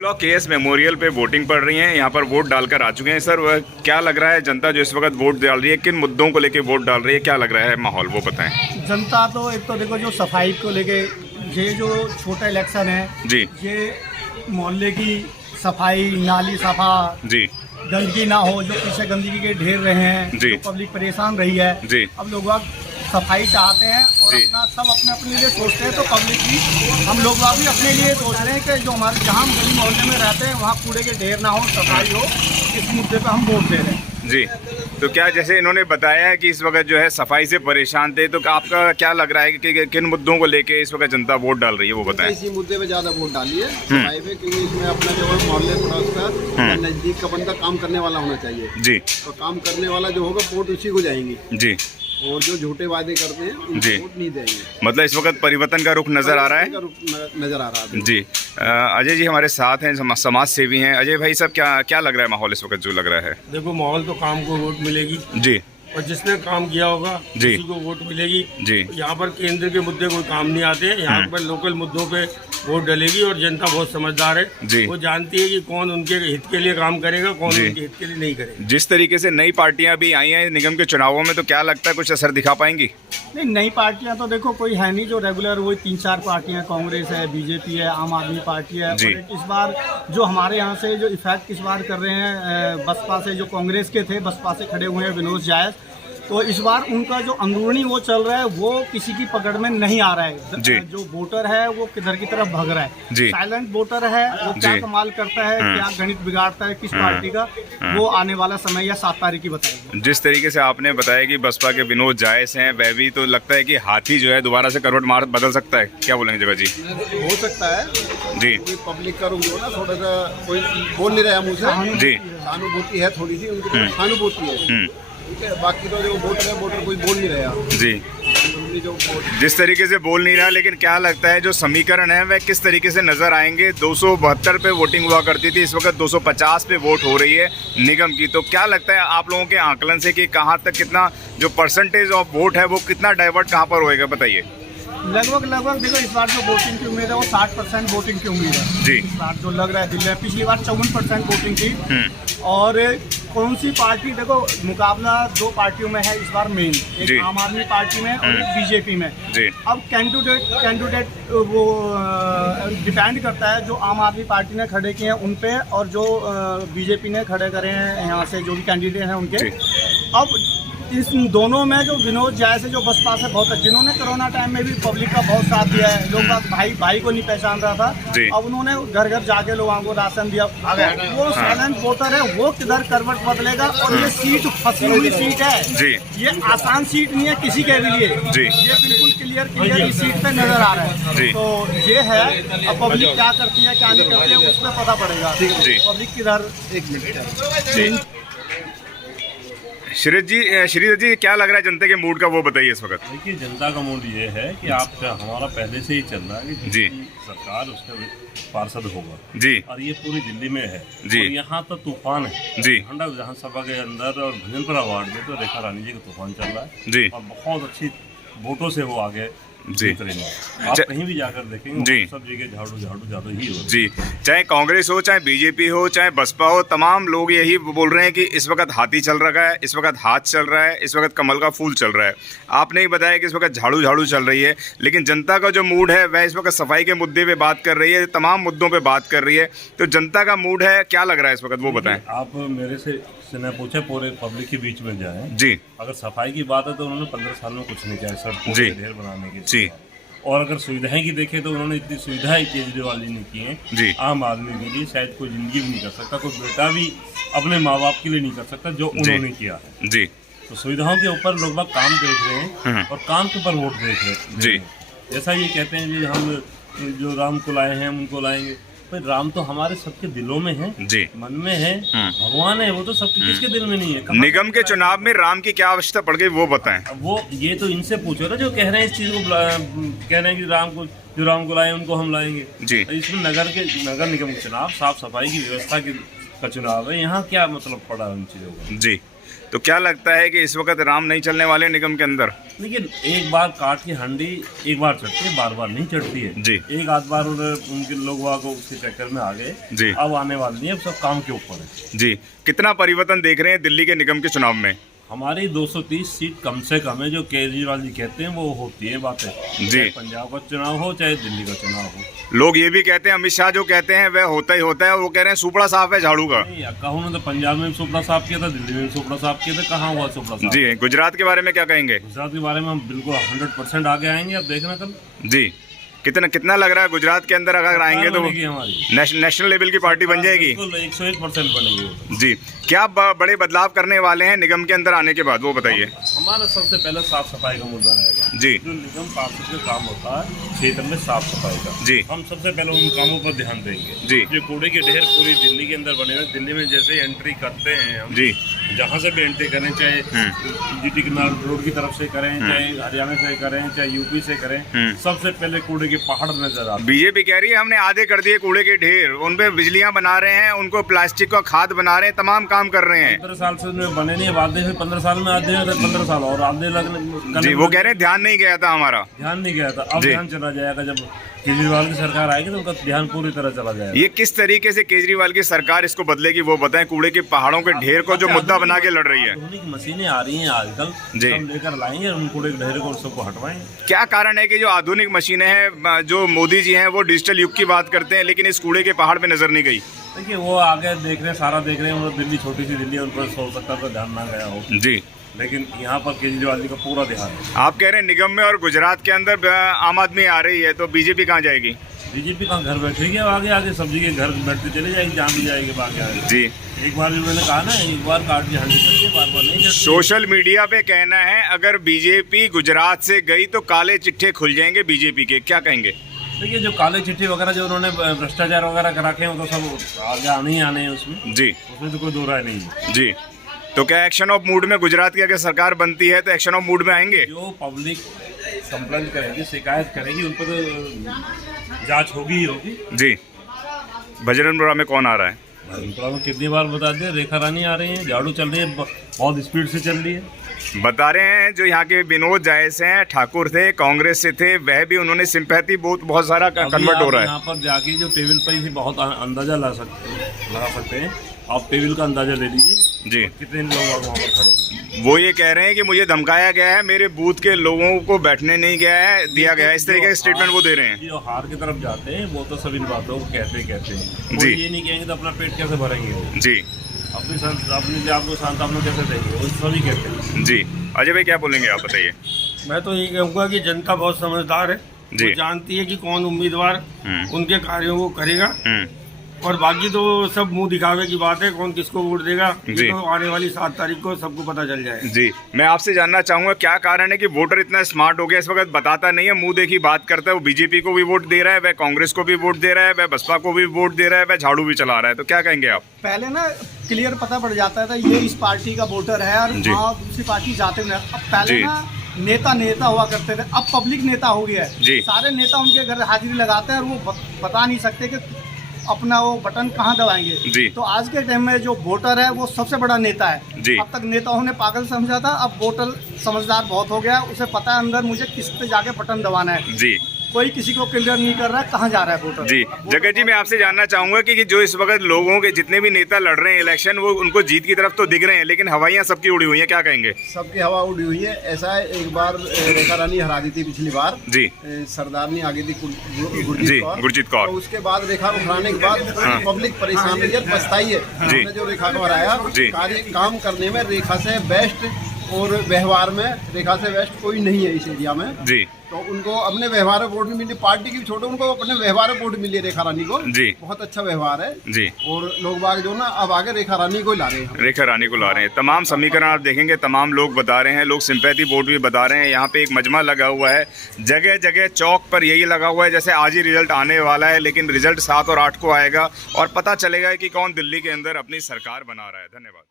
Block KS memorial पे voting पड़ रही है। यहाँ पर वोट डालकर आ चुके हैं। सर वह क्या लग रहा है, जनता जो इस वक्त वोट डाल रही है किन मुद्दों को लेके वोट डाल रही है, क्या लग रहा है माहौल, वो बताएं। जनता तो एक तो देखो जो सफाई को लेके ये जो छोटा इलेक्शन है जी, ये मोहल्ले की सफाई, नाली सफा, जी, गंदगी ना हो, जो पीछे गंदगी के ढेर रहे हैं, जी, जो पब्लिक परेशान रही है। जी, अब लोग सफाई चाहते हैं और जी, अपना सब अपने अपने लिए सोचते हैं, तो पब्लिक भी हम लोग भी अपने लिए सोच रहे हैं कि जो हमारे जहाँ हम गली मोहल्ले में रहते हैं वहाँ कूड़े के ढेर ना हो, सफाई हो। इस मुद्दे पर हम वोट दे रहे हैं। जी। तो क्या जैसे इन्होंने बताया है कि इस वक्त जो है सफाई से परेशान थे, तो आपका क्या लग रहा है कि किन मुद्दों को लेके इस वक्त जनता वोट डाल रही है, वो बताएं। इसी मुद्दे पे ज्यादा वोट डाली है सफाई पे, क्योंकि इसमें अपना जो है मोहल्ले पड़ोस का नजदीक का बंदा काम करने वाला होना चाहिए। जी, तो काम करने वाला जो होगा वोट उसी को जाएंगी। जी, और जो झूठे वादे करते हैं जी, उनको वोट नहीं देंगे। मतलब इस वक्त परिवर्तन का रुख नजर आ रहा है। नजर आ रहा है जी। अजय जी हमारे साथ हैं, समाज सेवी हैं। अजय भाई साहब, क्या क्या लग रहा है माहौल इस वक्त जो लग रहा है? देखो माहौल तो काम को वोट मिलेगी जी, और जिसने काम किया होगा जी, उसी को वोट मिलेगी। जी, यहाँ पर केंद्र के मुद्दे कोई काम नहीं आते, यहाँ पर लोकल मुद्दों पे वोट डलेगी और जनता बहुत समझदार है। जी, वो जानती है कि कौन उनके हित के लिए काम करेगा, कौन जी, उनके हित के लिए नहीं करेगा। जिस तरीके से नई पार्टियां भी आई हैं निगम के चुनावों में, तो क्या लगता है कुछ असर दिखा पाएंगी? नहीं, नई पार्टियां तो देखो कोई है नहीं, जो रेगुलर वही 3-4 पार्टियां, कांग्रेस है, बीजेपी है, आम आदमी पार्टी है। और इस बार जो हमारे यहाँ से जो इफेक्ट इस बार कर रहे हैं, बसपा से जो कांग्रेस के थे, बसपा से खड़े हुए हैं विनोद जायस, तो इस बार उनका जो अंदरूनी वो चल रहा है वो किसी की पकड़ में नहीं आ रहा है। जो वोटर है वो किधर की तरफ भाग रहा है। साइलेंट वोटर है, वो क्या कमाल करता है, क्या गणित बिगाड़ता है किस पार्टी का, वो आने वाला समय या 7 तारीख की बताएगी। जिस तरीके से आपने बताया कि बसपा के विनोद जायस हैं, वह भी तो लगता है कि हाथी जो है दोबारा से करवट मार बदल सकता है, क्या बोलेंगे जगह जी? हो सकता है जी, पब्लिक का रुख जो ना थोड़ा सा कोई बोल नहीं रहा मुझे जी, सहानुभूति है, थोड़ी सी उनकी तरफ सहानुभूति है। ठीक है, बाकी तो जो वोटर कोई बोल नहीं रहा। जी, जो जिस तरीके से बोल नहीं रहा, लेकिन क्या लगता है जो समीकरण है वह किस तरीके से नजर आएंगे? 272 पे वोटिंग हुआ करती थी, इस वक्त 250 पे वोट हो रही है निगम की। तो क्या लगता है आप लोगों के आकलन से कि कहाँ तक कितना जो परसेंटेज ऑफ वोट है वो कितना डाइवर्ट कहाँ पर होएगा, बताइए। लगभग देखो इस बार जो वोटिंग की उम्मीद है वो 60% वोटिंग की उम्मीद है। जी, इस बार जो लग रहा है दिल्ली में, पिछली बार 54% वोटिंग थी। और कौन सी पार्टी, देखो मुकाबला 2 पार्टियों में है इस बार मेन, एक आम आदमी पार्टी में और एक बीजेपी में। जी। अब कैंडिडेट वो डिपेंड करता है जो आम आदमी पार्टी ने खड़े किए हैं उन पे, और जो बीजेपी ने खड़े करे हैं यहाँ से जो भी कैंडिडेट हैं उनके। अब इस दोनों में जो विनोद जायस है जो बसपा से बहुत है, जिन्होंने कोरोना टाइम में भी पब्लिक का बहुत साथ दिया है, लोग भाई को नहीं पहचान रहा था, अब उन्होंने घर घर जाके लोगों को राशन दिया। वो साइलेंट वोटर है, वो किधर करवट बदलेगा? और ये सीट फंसी हुई सीट है जी, ये आसान सीट नहीं है किसी के भी लिए जी, ये बिल्कुल क्लियर इस सीट पे नजर आ रहा है। तो ये है, अब पब्लिक क्या करती है क्या नहीं करती है उसमें पता पड़ेगा पब्लिक किधर। 1 मिनट श्रीधर जी क्या लग रहा है जनता के मूड का, वो बताइए इस वक्त। देखिए जनता का मूड ये है कि आप हमारा पहले से ही चल रहा है कि जी सरकार उसका पार्षद होगा जी, और ये पूरी दिल्ली में है जी, और यहाँ तो तूफान है जी, हंडा विधानसभा के अंदर और भजनपुरा वार्ड में तो रेखा रानी जी का तूफान चल रहा है जी, और बहुत अच्छी वोटों से वो आगे जी। आप कहीं भी जाकर देखेंगे जी, सब जगह झाड़ू ज्यादा ही हो जी, चाहे कांग्रेस हो, चाहे बीजेपी हो, चाहे बसपा हो, तमाम लोग यही बोल रहे हैं कि इस वक्त हाथी चल रहा है, इस वक्त हाथ चल रहा है, इस वक्त कमल का फूल चल रहा है। आपने ही बताया कि इस वक्त झाड़ू चल रही है, लेकिन जनता का जो मूड है वह इस वक्त सफाई के मुद्दे पे बात कर रही है, तमाम मुद्दों पे बात कर रही है। तो जनता का मूड है, क्या लग रहा है इस वक्त, वो बताएं। आप मेरे से ने पूछा पूरे पब्लिक के बीच में जाए जी, अगर सफाई की बात है तो उन्होंने 15 साल में कुछ नहीं किया सड़कों के ढेर बनाने के जी, और अगर सुविधाएं की देखें तो उन्होंने इतनी सुविधाएं केजरीवाल जी ने की हैं जी, आम आदमी के लिए शायद कोई जिंदगी भी नहीं कर सकता, कोई बेटा भी अपने माँ बाप के लिए नहीं कर सकता जो उन्होंने किया है जी। तो सुविधाओं के ऊपर लोग बाग काम देख रहे हैं और काम के ऊपर वोट देख रहे हैं जी। जैसा ये कहते हैं कि हम जो राम को लाए हैं उनको लाएंगे, पर राम तो हमारे सबके दिलों में है जी, मन में है, भगवान है, वो तो सबके किसके दिल में नहीं है। निगम के चुनाव में राम की क्या आवश्यकता पड़ गई, वो बताएं। वो ये तो इनसे पूछो ना जो कह रहे हैं इस चीज को, कह रहे हैं कि राम को लाए उनको हम लाएंगे जी। इसमें नगर निगम के चुनाव साफ सफाई की व्यवस्था का चुनाव है, यहाँ क्या मतलब पड़ा उन चीजों का जी। तो क्या लगता है कि इस वक्त राम नहीं चलने वाले निगम के अंदर? लेकिन एक बार काट की हंडी एक बार चढ़ती है, बार बार नहीं चढ़ती है जी। एक आध बार उनके लोग को उसके चक्कर में आ गए जी। अब आने वाले नहीं, अब सब काम के ऊपर है। जी, कितना परिवर्तन देख रहे हैं दिल्ली के निगम के चुनाव में? हमारी 230 सीट कम से कम है, जो केजरीवाल जी कहते हैं वो होती है बातें। जी। चाहे पंजाब का चुनाव हो चाहे दिल्ली का चुनाव हो। लोग ये भी कहते हैं, अमित शाह जो कहते हैं वह होता ही होता है, वो कह रहे हैं सुपड़ा साफ है झाड़ू का। नहीं, कहूँ ना तो पंजाब में भी सुपड़ा साफ किया था, दिल्ली में भी सुपड़ा साफ किया था, कहाँ हुआ सुपड़ा साफ? जी, गुजरात के बारे में क्या कहेंगे? गुजरात के बारे में हम बिल्कुल 100% आगे आएंगे, अब देखना कल। जी, कितना लग रहा है गुजरात के अंदर अगर आएंगे तो हमारी नेशनल लेवल की पार्टी बन जाएगी? 101% बनेगी। जी, क्या बड़े बदलाव करने वाले हैं निगम के अंदर आने के बाद, वो बताइए। हमारा सबसे पहले साफ सफाई का मुद्दा रहेगा। जी। जो निगम पार्षद का काम होता है क्षेत्र में साफ सफाई का, जी। हम सबसे पहले उन कामों पर ध्यान देंगे। जी। जो कूड़े के ढेर पूरी दिल्ली के अंदर बने हुए, दिल्ली में जैसे एंट्री करते हैं हम, जी, जहाँ से भी एंट्री करें, चाहे जीटी कनाल रोड की तरफ से करें, चाहे हरियाणा से करें, चाहे यूपी से करें, सबसे पहले कूड़े के पहाड़ नजर आते हैं। बीजेपी कह रही है हमने आधे कर दिए कूड़े के ढेर, उन पे बिजलियां बना रहे हैं, उनको प्लास्टिक का खाद बना रहे हैं, तमाम काम कर रहे हैं। 15 साल से उनमें बने नहीं, अब आधे फिर 15 साल में आधे 15 साल और आधे लगने। जी, वो कह रहे हैं ध्यान नहीं गया था हमारा। ध्यान नहीं गया था, अब जी। ध्यान चला जाएगा। जब केजरीवाल की सरकार आएगी तो उनका ध्यान पूरी तरह चला जाएगा। ये किस तरीके से केजरीवाल की सरकार इसको बदलेगी वो बताएं, कूड़े के पहाड़ों के ढेर को जो मुद्दा बना के लड़ रही है। आधुनिक मशीनें आ रही हैं आजकल, जी। हम लेकर लाएंगे और उन कूड़े के ढेर को सबको हटवाएंगे। क्या कारण है कि जो आधुनिक मशीनें हैं, जो मोदी जी हैं वो डिजिटल युग की बात करते हैं, लेकिन इस कूड़े के पहाड़ पे नजर नहीं गई? देखिए वो आगे देख रहे हैं, सारा देख रहे हैं, मतलब दिल्ली छोटी सी दिल्ली है, उन पर 16 का ध्यान ना गया हो। जी, लेकिन यहाँ पर केजरीवाल जी का पूरा ध्यान है। आप कह रहे हैं निगम में और गुजरात के अंदर आम आदमी आ रही है, तो बीजेपी कहाँ जाएगी? बीजेपी कहाँ घर बैठेगी, आगे आगे सब्जी के घर बैठते चले जाएगी, जहाँ भी जाएगी बाकी आगे। जी, एक बार भी मैंने कहा ना, एक बार काट के हंडी करती है, बार बार नहीं करती। सोशल मीडिया पे कहना है अगर बीजेपी गुजरात से गई तो काले चिट्ठे खुल जाएंगे बीजेपी के, क्या कहेंगे? देखिए जो काले चिट्ठी वगैरह जो उन्होंने भ्रष्टाचार वगैरह करा के हैं, वो तो सब आगे आने ही आने हैं उसमें। जी, उसमें तो कोई दो राय नहीं है। जी, तो क्या एक्शन ऑफ मूड में गुजरात की अगर सरकार बनती है तो एक्शन ऑफ मूड में आएंगे? जो पब्लिक कंप्लेंट करेगी, शिकायत करेगी, उन पर तो जांच होगी ही होगी। जी, बजरंगपुरा में कौन आ रहा है? बजरंगपुरा में कितनी बार बता दिया, रेखा रानी आ रही है, झाड़ू चल रही है, बहुत स्पीड से चल रही है। बता रहे हैं जो यहाँ के विनोद जायस हैं, ठाकुर थे, कांग्रेस से थे, वह भी उन्होंने सिंपैथी बहुत सारा कन्वर्ट हो रहा है। यहाँ पर जाके जो टेबल पर ही बहुत अंदाजा लगा सकते हैं, आप टेबल का अंदाजा ले लीजिए। जी, कितने लोग वहाँ पर खड़े हैं। वो ये कह रहे हैं कि मुझे धमकाया गया है, मेरे बूथ के लोगों को बैठने नहीं दिया गया है, इस तरीके का स्टेटमेंट वो दे रहे हैं। जो हार की तरफ जाते हैं वो तो सभी बातों को कहते हैं। जी। ये नहीं कहेंगे तो अपना पेट कैसे भरेंगे वो? जी, अपनी आपको शांत अपना कैसे देंगे, वो सभी कहते हैं। जी, अजय भाई क्या बोलेंगे, आप बताइए। मैं तो ये कहूँगा कि जनता बहुत समझदार है, जी। वो जानती है कि कौन उम्मीदवार उनके कार्यों को करेगा, हम्म, और बाकी तो सब मुंह दिखावे की बात है, कौन किसको वोट देगा ये जी। तो आने वाली 7 तारीख को सबको पता चल जाएगा। जी, मैं आपसे जानना चाहूंगा क्या कारण है कि वोटर इतना स्मार्ट हो गया, इस वक्त बताता नहीं है, मुंह देखी बात करता है। वो बीजेपी को भी वोट दे रहा है, वह कांग्रेस को भी वोट दे रहा है, वह बसपा को भी वोट दे रहा है, वह झाड़ू भी चला रहा है, तो क्या कहेंगे आप? पहले ना क्लियर पता पड़ जाता था ये इस पार्टी का वोटर है और जी। वहाँ दूसरी पार्टी जाते नहीं। अब पहले जी। ना नेता हुआ करते थे, अब पब्लिक नेता हो गया है। जी। सारे नेता उनके घर हाजिरी लगाते हैं और वो बता नहीं सकते कि अपना वो बटन कहाँ दबाएंगे। जी। तो आज के टाइम में जो वोटर है वो सबसे बड़ा नेता है। जी। अब तक नेताओं ने पागल समझा था, अब वोटर समझदार बहुत हो गया, उसे पता है अंदर मुझे किस पे जाके बटन दबाना है। जी, कोई किसी को क्लियर नहीं कर रहा है कहाँ जा रहा है वोटर। जी, जगत जी मैं आपसे जानना चाहूंगा कि जो इस वक्त लोगों के जितने भी नेता लड़ रहे हैं इलेक्शन, वो उनको जीत की तरफ तो दिख रहे हैं, लेकिन हवाइयाँ सबकी उड़ी हुई हैं, क्या कहेंगे? सबकी हवा उड़ी हुई है। ऐसा है, एक बार रेखा रानी हरा दी थी पिछली बार। जी। सरदार ने आगे दी जी, गुरजीत कौर। तो उसके बाद रेखा को हराने के बाद पब्लिक परेशान रही है, पछताई है। हमने जो रेखा को हराया, कार्य काम करने में रेखा से बेस्ट और व्यवहार में रेखा से बेस्ट कोई नहीं है इस एरिया में। जी, तो उनको अपने व्यवहार में वोट नहीं मिली, पार्टी की भी छोड़ो, उनको अपने व्यवहार में वोट मिली है रेखा रानी को। जी। बहुत अच्छा व्यवहार है। जी, और लोग बाग जो ना अब आगे रेखा रानी को ही ला रहे हैं। रेखा रानी को ला रहे हैं। तमाम समीकरण आप देखेंगे, तमाम लोग बता रहे हैं, लोग सिंपैथी वोट भी बता रहे हैं। यहाँ पे एक मजमा लगा हुआ है, जगह जगह चौक पर यही लगा हुआ है जैसे आज ही रिजल्ट आने वाला है, लेकिन रिजल्ट 7 और 8 को आएगा और पता चलेगा कि कौन दिल्ली के अंदर अपनी सरकार बना रहा है। धन्यवाद।